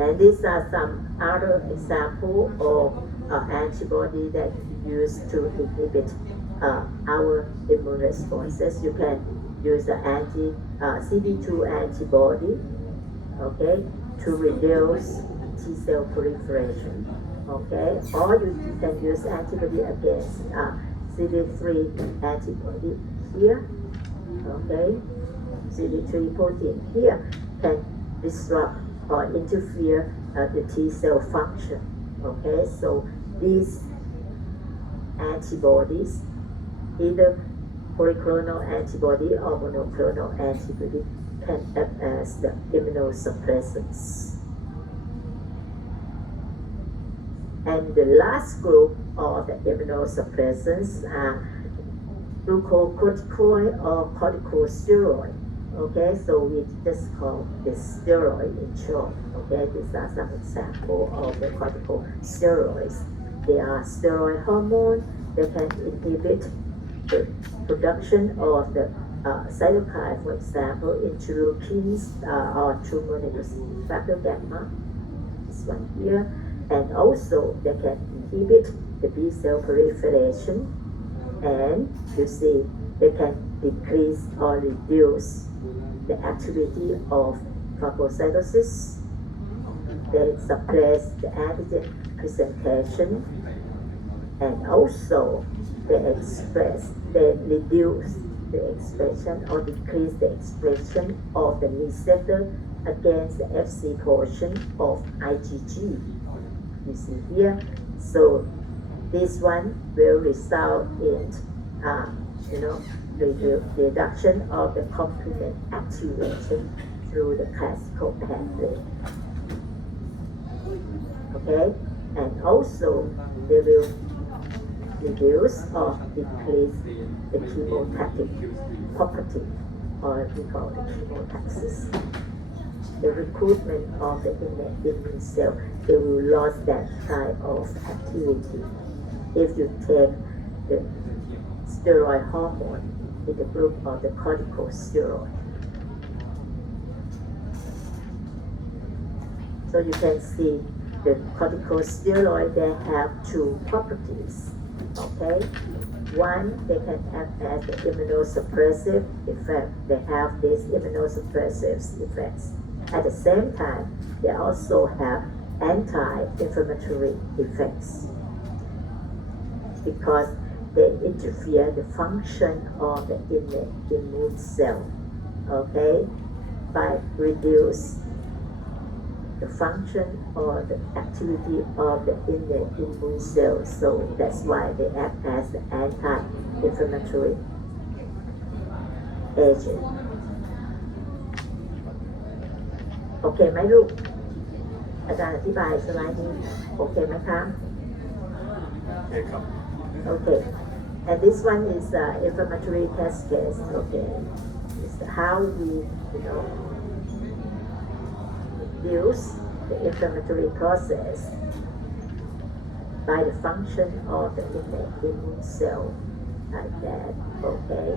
And these are some other examples of antibody that used to inhibit our immune responses. You can use the CD2 antibody, okay, to reduce T cell proliferation, okay, or you can use antibody against CD3 antibody here, okay. CD3 protein here can disrupt or interfere the T cell function, okay. So these antibodies, either polyclonal antibody or monoclonal antibody, can act as the immunosuppressants. And the last group of the immunosuppressants are glucocorticoid or corticosteroid. Okay, so we just call this steroid in short. Okay, these are some examples of the corticosteroids. They are steroid hormone. They can inhibit the production of the cytokine, for example, interleukins or tumor necrosis factor gamma. This one here, and also they can inhibit the B cell proliferation, and you see they can decrease or reduce the activity of phagocytosis. They suppress the antigen presentation, and also they reduce the expression or decrease the expression of the receptor against the FC portion of IgG. You see here, so this one will result in the reduction of the complement activation through the classical pathway. Okay, and also they will reduce or decrease the chemotactic property, or we call it chemotaxis. The recruitment of the innate immune cell, they will lose that kind of activity if you take the steroid hormone in the group of the corticosteroid. So you can see the corticosteroid, they have two properties. Okay, one, they can act as the immunosuppressive effect. They have these immunosuppressive effects. At the same time, they also have anti-inflammatory effects because they interfere the function of the innate immune cell. Okay, by reduce the function or the activity of the innate immune cell. So that's why they act as the anti-inflammatory agent. โอเคไหมลูก อาจารย์อธิบายสไลด์นี้โอเคไหมคะ Okay. And this one is inflammatory cascade. Okay. It's how we, reduce the inflammatory process by the function of the innate immune cell, like that. Okay.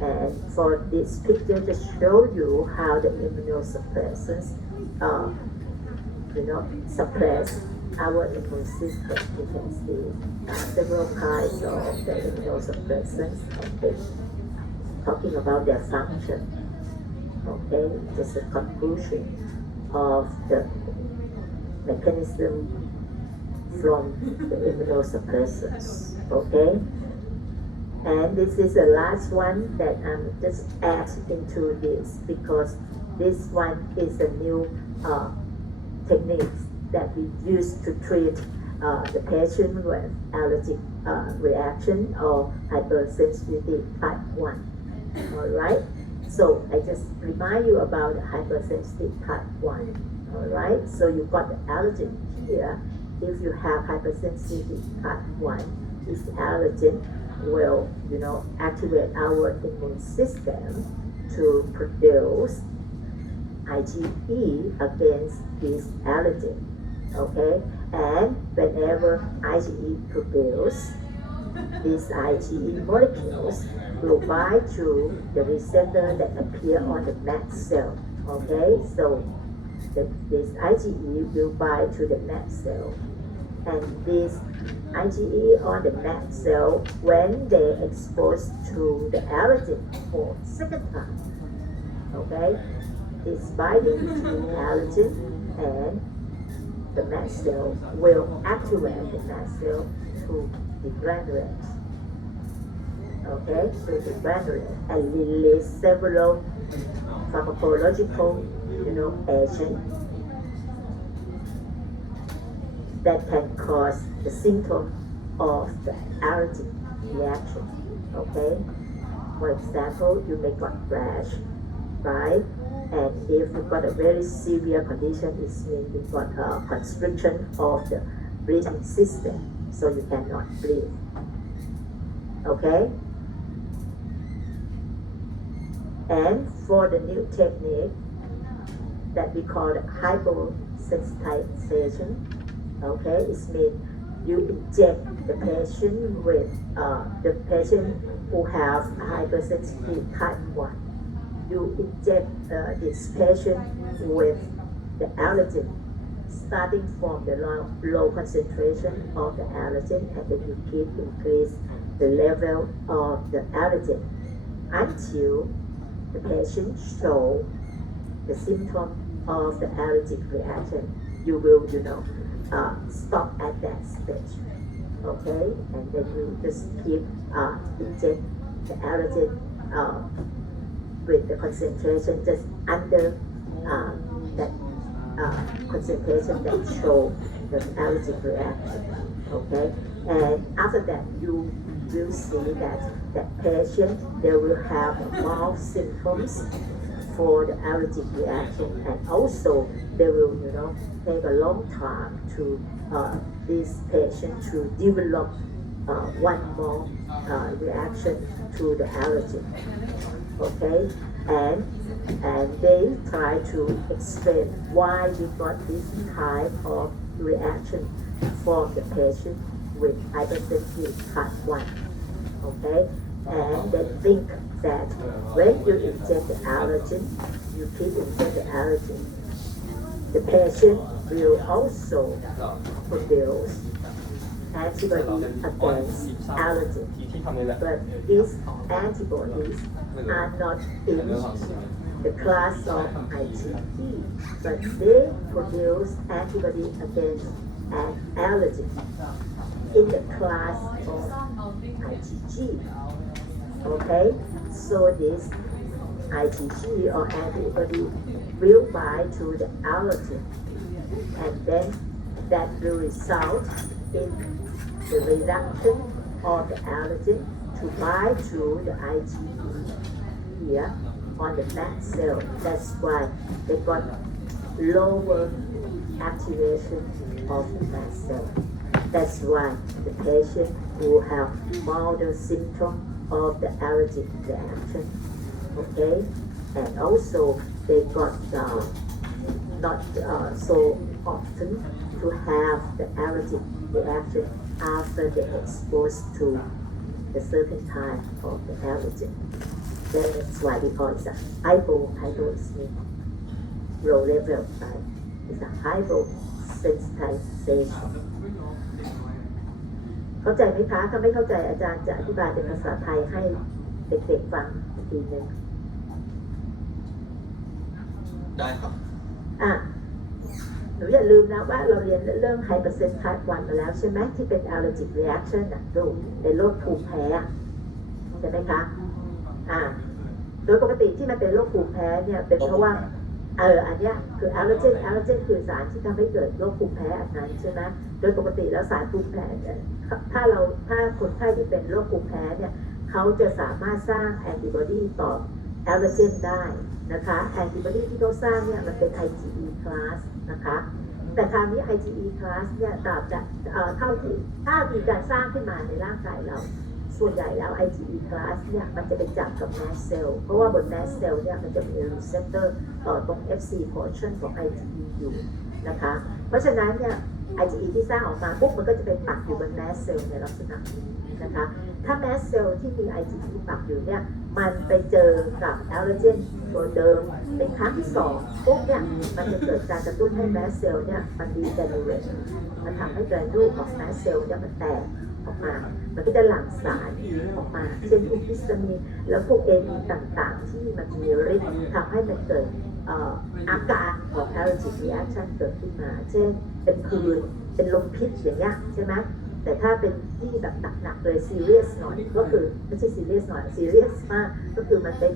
And for this picture to show you how the immunosuppressants suppress our immune system. You can see several kinds of the immunosuppressants. Okay, talking about their function. Okay, just a conclusion of the mechanism from the immunosuppressants. Okay. And this is the last one that I'm just add into this because this one is a new technique that we use to treat the patient with allergic reaction or hypersensitivity type 1. Alright, so I just remind you about hypersensitive type 1. Alright, so you got the allergen here. If you have hypersensitivity type 1, this allergen will, activate our immune system to produce IgE against this allergen. Okay, and whenever IgE produce, these IgE molecules will bind to the receptor that appear on the mast cell. Okay, so this IgE will bind to the mast cell, and this IgE on the mast cell when they exposed to the allergen for second time. Okay, it's binding to allergen and the mast cell will activate the mast cell to degranulate. Okay, to degranulate and release several pharmacological, agents that can cause the symptom of the allergic reaction. Okay, for example, you may got rash, right? And if you've got a very severe condition, it means you've got a constriction of the breathing system, so you cannot breathe. Okay? And for the new technique that we call the hyposensitization, okay, it means you inject the patient with the patient who have hypersensitive type 1. You inject this patient with the allergen, starting from the low concentration of the allergen, and then you keep increase the level of the allergen until the patient show the symptom of the allergic reaction. You will, stop at that stage. Okay, and then you just keep inject the allergen with the concentration just under that concentration that show the allergic reaction. Okay, and after that you will see that patient they will have mild symptoms for the allergic reaction, and also they will take a long time to this patient to develop one more reaction to the allergen. Okay, and they try to explain why we got this type of reaction from the patient with hypersensitive type 1. Okay, and they think that when you inject the allergen, you keep injecting the allergen, the patient will also produce antibody against allergen. But these antibodies are not in the class of IgE, but they produce antibody against an allergen in the class of IgG. Okay, so this IgG or antibody will bind to the allergen, and then that will result in the reduction of the allergen to bind to the IgE here on the mast cell. That's why they got lower activation of the mast cell. That's why the patient will have milder symptoms of the allergic reaction. Okay, and also they got not so often to have the allergic reaction after they exposed to the certain type of the allergen. That's why we call it a hypo is low level, right? It's a hyposensitization. เข้าใจไหมคะถ้าไม่เข้าใจอาจารย์จะอธิบายเป็นภาษาไทยให้เด็กๆฟังอีกทีหนึ่ง ได้ครับ หนูอย่าลืมนะว่าเราเรียนเรื่อง hypersensitive type 1 มาแล้วใช่ไหมที่เป็น allergic reaction ลูกในโรคภูมิแพ้ใช่ไหมคะโดยปกติที่มันเป็นโรคภูมิแพ้เนี่ยเป็นเพราะว่าอันเนี้ยคือ allergen คือสารที่ทำให้เกิดโรคภูมิแพ้อันนั้นใช่ไหมโดยปกติแล้วสารภูมิแพ้ถ้าคนไข้ที่เป็นโรคภูมิแพ้เนี่ยเขาจะสามารถสร้างแอนติบอดีต่อ allergen ได้นะคะแอนติบอดีที่เขาสร้างเนี่ยมันเป็น IgE class นะคะแต่คราวนี้ IgE class เนี่ยตราบจะเท่าที่ถ้ามีการสร้างขึ้นมาในร่างกายเราส่วนใหญ่แล้ว IgE class เนี่ยมันจะไปจับกับ mast cell เพราะว่าบน mast cell เนี่ยมันจะมี receptor ตรง Fc portion ของ IgE อยู่นะคะเพราะฉะนั้นเนี่ย IgE ที่สร้างออกมาปุ๊บมันก็จะไปปักอยู่บน mast cell ในลักษณะนี้นะคะถ้า mast cell ที่มี IgE ปักอยู่เนี่ยมันไปเจอกับ allergen ตัวเดิมเป็นครั้งที่2ปุ๊บเนี่ยมันจะเกิดการกระตุ้นให้ mast cell เนี่ยมัน degenerate มันทำให้แกรนดูลของมาสเซลล์เนี่ยมันแตกออกมา มันก็จะหลั่งสารออกมา เช่นพวกฮิสตามีนแล้วพวกเอดีต่างๆ ที่มันมีฤทธิ์ทำให้มันเกิดอาการของ allergic reaction เกิดขึ้นมา เช่นเป็นผื่นเป็นลมพิษอย่างเงี้ยใช่ไหมแต่ถ้าเป็นที่แบบหนักๆเลย serious หน่อยก็คือไม่ใช่ serious หน่อย serious มากก็คือมันเป็น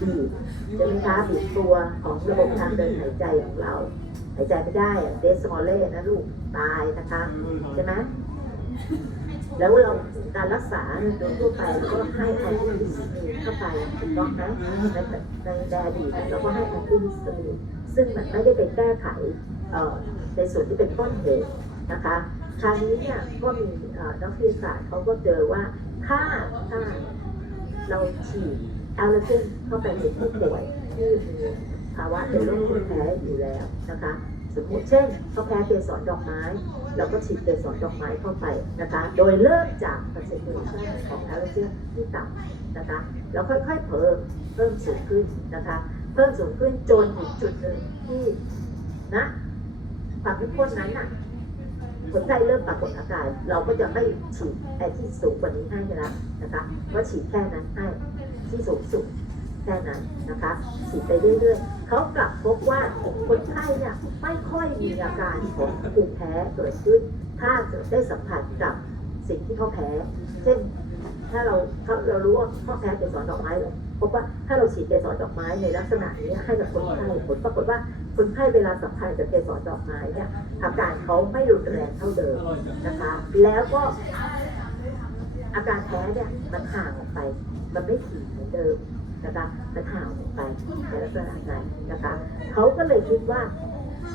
บีบใช่ไหมคะบีบตัวของระบบทางเดินหายใจของเรา หายใจไม่ได้เดสมอลเล่นะลูกตายนะคะใช่ไหมแล้วเราการรักษาโดยทั่วไปเราก็ให้แอนติฮิสตามีนเข้าไปถูกต้องไหมในอดีตเราก็ให้แอนติฮิสตามีนซึ่งมันไม่ได้ไปแก้ไขในส่วนที่เป็นต้นเหตุนะคะคราวนี้เนี่ยก็มีนักวิทยาศาสตร์เขาก็เจอว่าถ้าเราฉีดแอลเลอร์เจนเข้าไปในผู้ป่วยที่มีภาวะเป็นโรคภูมิแพ้อยู่แล้วนะคะสมมติเช่นเขาแพ้เกสรดอกไม้เราก็ฉีดเกสรดอกไม้เข้าไปนะคะโดยเริ่มจาก concentration ของแอลเลอร์เจนที่ต่ำนะคะแล้วค่อยๆเพิ่มสูงขึ้นนะคะเพิ่มสูงขึ้นจนถึงจุดหนึ่งที่นะความเข้มข้นนั้นน่ะคนไข้เริ่มปรากฏอาการเราก็จะไม่ฉีดไอ้ที่สูงกว่านี้ให้แล้วนะคะก็ฉีดแค่นั้นให้ที่สูงสุดแค่นั้นนะคะฉีดไปเรื่อยๆเขากลับพบว่าคนไข้เนี่ยไม่ค่อยมีอาการของภูมิแพ้เกิดขึ้นถ้าได้สัมผัสกับสิ่งที่เขาแพ้เช่นถ้าเรารู้ว่าเขาแพ้เกสรดอกไม้พบว่าถ้าเราฉีดเกสรดอกไม้ในลักษณะนี้ให้กับคนไข้ผลปรากฏว่าคนไข้เวลาสัมผัสกับเกสรดอกไม้เนี่ยอาการเขาไม่รุนแรงเท่าเดิมนะคะแล้วก็อาการแพ้เนี่ยมันห่างออกไปมันไม่ถี่เหมือนเดิมนะคะมันห่างออกไปในลักษณะนั้นนะคะเขาก็เลยคิดว่า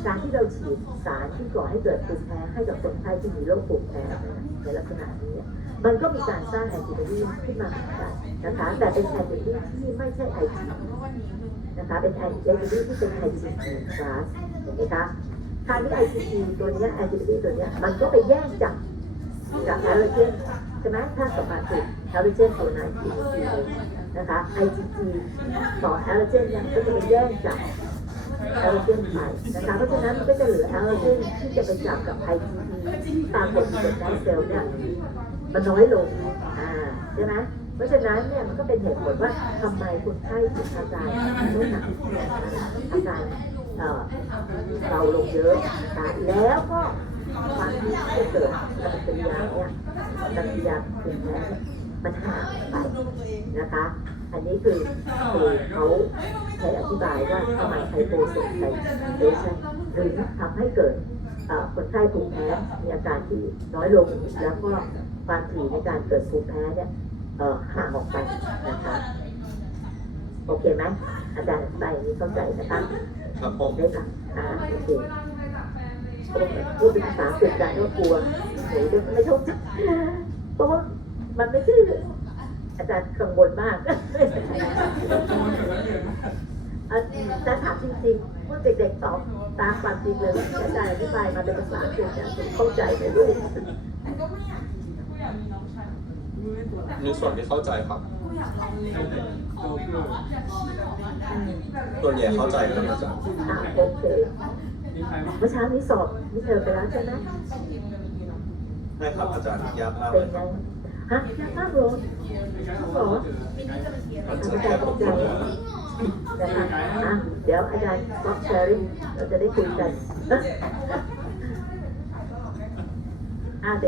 การที่เราฉีดสารที่ก่อให้เกิดภูมิแพ้ให้กับคนไข้ที่มีโรคภูมิแพ้ในลักษณะนี้มันก็มีการสร้างแอนติบอดีขึ้นมาเหมือนกันนะคะแต่เป็นแอนติบอดีที่ไม่ใช่ IgG นะคะเป็นแอนติบอดีที่เป็น IgG คลาสเห็นไหมคะคราวนี้ IgG ตัวนี้แอนติบอดีตัวนี้มันก็ไปแย่งจากแอลเลอร์เจนใช่ไหมถ้าสมมาติแอลเลอร์เจนตัวนั้นนะคะ IgG ต่อแอลเลอร์เจนเนี่ยก็จะไปแย่งจากแอลเลอร์เจนไปนะคะเพราะฉะนั้นมันก็จะเหลือแอลเลอร์เจนที่จะไปจับกับ IgG ตามกฎของแมสเซลเนี่ยมันน้อยลงใช่ไหมเพราะฉะนั้นเนี่ยมันก็เป็นเหตุผลว่าทำไมคนไข้ถึงอาการไม่หนักอาการเบาลงเยอะนะคะแล้วก็ความที่จะเกิดปฏิกิริยาเนี่ยปฏิกิริยาภูมิแพ้มันหายไปนะคะอันนี้คือเขาใช้อธิบายว่าทำไมไฮโปเซนไซเดชันหรือทำให้เกิดคนไข้ภูมิแพ้มีอาการที่น้อยลงแล้วก็ความถี่ในการเกิดภูมิแพ้เนี่ยห่างออกไปนะคะโอเคไหมอาจารย์อธิบายอย่างนี้เข้าใจนะคะ ครับผม ได้ค่ะโอเคพูดเป็นภาษาเกิดการก็กลัวหนูจะไม่เข้าใจเพราะว่ามันไม่ใช่อาจารย์กังวลมากอาจารย์ถามจริงๆว่าเด็กๆตอบตามความจริงเลยอาจารย์อธิบายมาเป็นภาษาเกิดการเข้าใจไปด้วย ก็ไม่อยากกูอยากมีน้องชาย ในส่วนที่เข้าใจครับ กูอยากลองเรียนของไม่บอกอยากลองแบบว่า ส่วนใหญ่เข้าใจครับอาจารย์ โอเคเมื่อเช้านี้สอบนี่เธอไปแล้วใช่ไหม ใช่ครับอาจารย์ยากมาก เป็ เล น ย ไงฮะยากมากเลยหรอ มัน อา จะ จาร แค่ ย์ ผ เข้าม ใจนะคะเดี๋ยวอาจารย์ก็แชร์ริ่งเราจะได้คุยกันเด็ก